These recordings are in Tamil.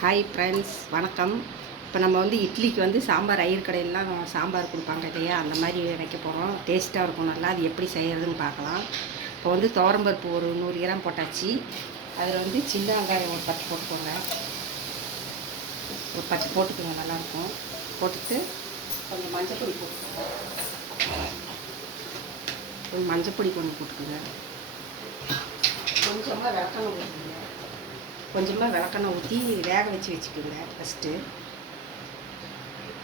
ஹாய் ஃப்ரெண்ட்ஸ் வணக்கம். இப்போ நம்ம வந்து இட்லிக்கு வந்து சாம்பார் ஐயர் கடையிலலாம் சாம்பார் கொடுப்பாங்க இல்லையா? அந்த மாதிரி வைக்க போகிறோம் டேஸ்ட்டாக இருக்கும் நல்லா. அது எப்படி செய்கிறதுன்னு பார்க்கலாம். இப்போ வந்து துவரம்பருப்பு ஒரு நூறு கிராம் போட்டாச்சு. அதில் வந்து சின்ன வெங்காயம் ஒரு பத்து போட்டுக்கோங்க. ஒரு பத்து போட்டுக்கோங்க. நல்லாயிருக்கும். போட்டுட்டு கொஞ்சம் மஞ்சள் பொடி போட்டுக்கோங்க. கொஞ்சம் மஞ்சள் பொடி கொஞ்சம் போட்டுக்கோங்க. கொஞ்சமாக விளக்கெண்ணெய் போட்டுக்கோங்க கொஞ்சமாக விளக்கெண்ணெய் ஊற்றி வேக வச்சு வச்சுக்கோங்க ஃபஸ்ட்டு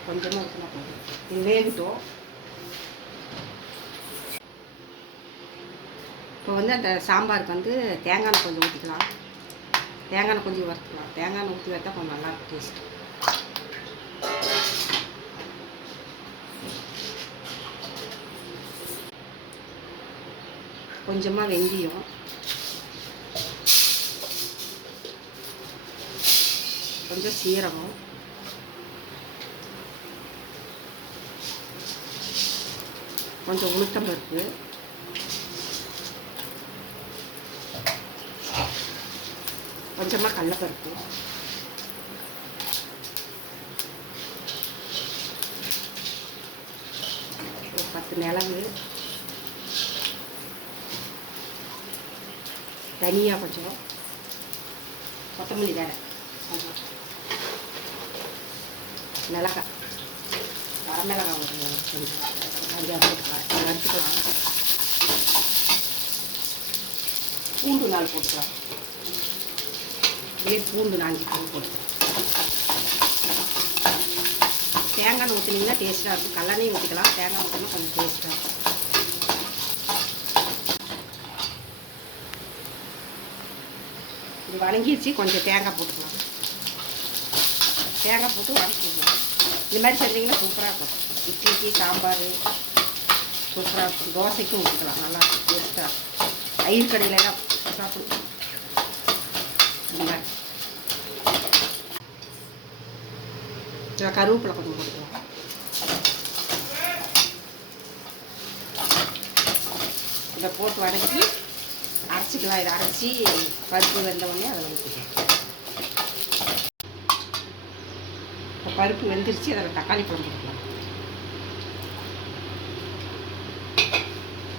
கொஞ்சமாக ஊற்றினா போதும். இது வேகட்டும். இப்போ வந்து அந்த சாம்பாருக்கு வந்து தேங்காய் எண்ணெய் கொஞ்சம் ஊற்றிக்கலாம் தேங்காய் எண்ணெய் கொஞ்சம் வறுத்துக்கலாம். தேங்காய் எண்ணெய் ஊற்றி வறுத்தா கொஞ்சம் நல்லாயிருக்கும் டேஸ்ட் கொஞ்சமாக வெந்தயம். கொஞ்சம் சீரகம். கொஞ்சம் உளுத்தம் பருப்பு. கொஞ்சமாக கடலப்பருப்பு. ஒரு பத்து மிளகு. தனியாக கொஞ்சம். கொத்தமல்லி வேலை மிளகாய் வரமிளகாய் ஒரு கொஞ்சம் கொஞ்சம் போட்டுக்கலாம் பூண்டு நாள் போட்டுக்கலாம். இதே பூண்டு நாஞ்சு பூண்டு போட்டுக்கலாம். தேங்காய் ஊற்றினீங்கன்னா டேஸ்ட்டாக இருக்கும். கல்லணையும் ஊற்றிக்கலாம் தேங்காய் ஊற்றினா கொஞ்சம் டேஸ்ட்டாக இருக்கும். இது வணங்கிடுச்சு கொஞ்சம் தேங்காய் போட்டுக்கலாம். தேங்காய் போட்டு வதக்கிக்கலாம் இந்த மாதிரி செஞ்சிங்கன்னா சூப்பராக இருக்கும். இட்லிக்கு சாம்பார் சூப்பராக இருக்கும். தோசைக்கும் ஊற்றிக்கலாம் நல்லா டேஸ்ட்டாக ஐயர் கடையிலலாம் சாப்பிடும் இந்த மாதிரி. கருவேப்பிலை கொஞ்சம் போட்டுக்கலாம். இதை போட்டு வதக்கி அரைச்சிக்கலாம். இதை அரைச்சி பருப்பு வெந்தவொடனே அதில் ஊற்றிக்கலாம். இப்போ பருப்பு வெந்துருச்சு. அதில் தக்காளி பழம் போட்டுக்கலாம்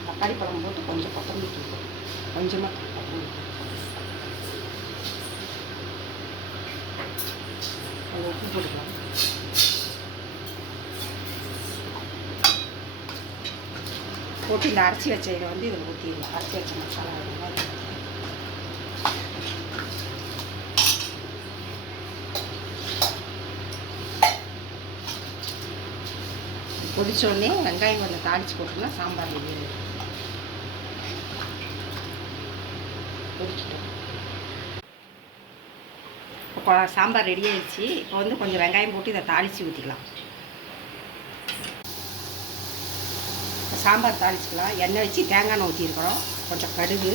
தக்காளி பழம் போட்டு கொஞ்சம் கொத்தமல்லி தூக்கும் கொஞ்சமாக கொத்தமல்லி அதில் உப்பு போட்டுக்கலாம். போட்டு இந்த அரைச்சி வச்ச இதை வந்து இதில் ஊற்றிடலாம் அரைச்சி வச்ச மசாலா இதெல்லாம் வெங்காயம் கொஞ்சம் தாளிச்சு போட்டோம்னா சாம்பார் ரெடி கொதிச்சிட்டோம். இப்போ சாம்பார் ரெடி ஆயிடுச்சு. இப்போ வந்து கொஞ்சம் வெங்காயம் போட்டு இதை தாளித்து ஊற்றிக்கலாம் சாம்பார் தாளிச்சுக்கலாம். எண்ணெய் வச்சு தேங்காய் எண்ணெய் ஊற்றிருக்கிறோம் கொஞ்சம் கடுகு.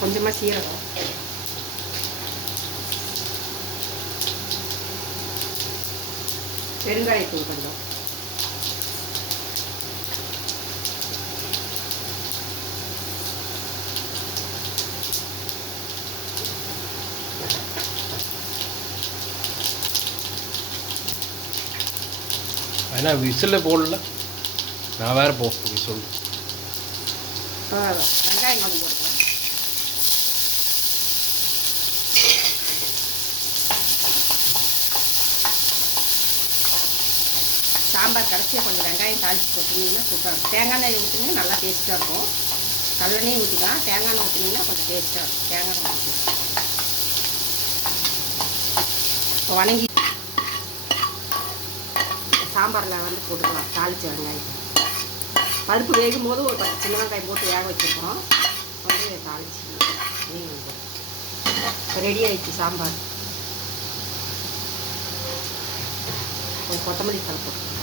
கொஞ்சமாக சீரகம். பெருங்காயத்தூள் கொஞ்சம். ஏன்னா விசில் போடல. நான் வேறு போ விசில் வெங்காயம் கொஞ்சம் போட்டுக்கலாம் சாம்பார் கடைசியாக கொஞ்சம் வெங்காயம் தாளித்து போட்டிங்கன்னா சூப்பராக தேங்காய் எண்ணெய் ஊற்றினீங்கன்னா நல்லா டேஸ்ட்டாக இருக்கும். கல்லெண்ணையும் ஊற்றிக்கலாம் தேங்காய் எண்ணெய் ஊற்றினீங்கன்னா கொஞ்சம் டேஸ்ட்டாக இருக்கும். தேங்காய் எண்ணெய் ஊற்றி இப்போ வணங்கி சாம்பாரில் வந்து போட்டுக்கலாம் தாளிச்ச வெங்காயம். பருப்பு வேகும் போது ஒரு பத்து சின்ன வெங்காயம் போட்டு வேக வச்சுருக்கோம் வந்து தாளிச்சு ரெடி ஆயிடுச்சு சாம்பார். கொத்தமல்லி தலை போட்டு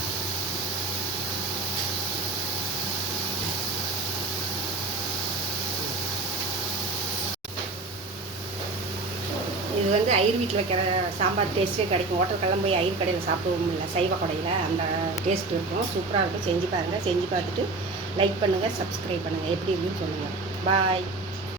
வந்து ஐயர் வீட்டில் வைக்கிற சாம்பார் டேஸ்ட்டே கிடைக்கும். ஹோட்டலுக்கெல்லாம் போய் ஐயர் கடையில் சாப்பிடுவோம் இல்லை. சைவ கடையில் அந்த டேஸ்ட் இருக்கும். சூப்பராக இருக்கும். செஞ்சு பாருங்கள் செஞ்சு பார்த்துட்டு லைக் பண்ணுங்கள் சப்ஸ்கிரைப் பண்ணுங்கள் எப்படி இருக்குன்னு சொல்லுங்கள் பாய்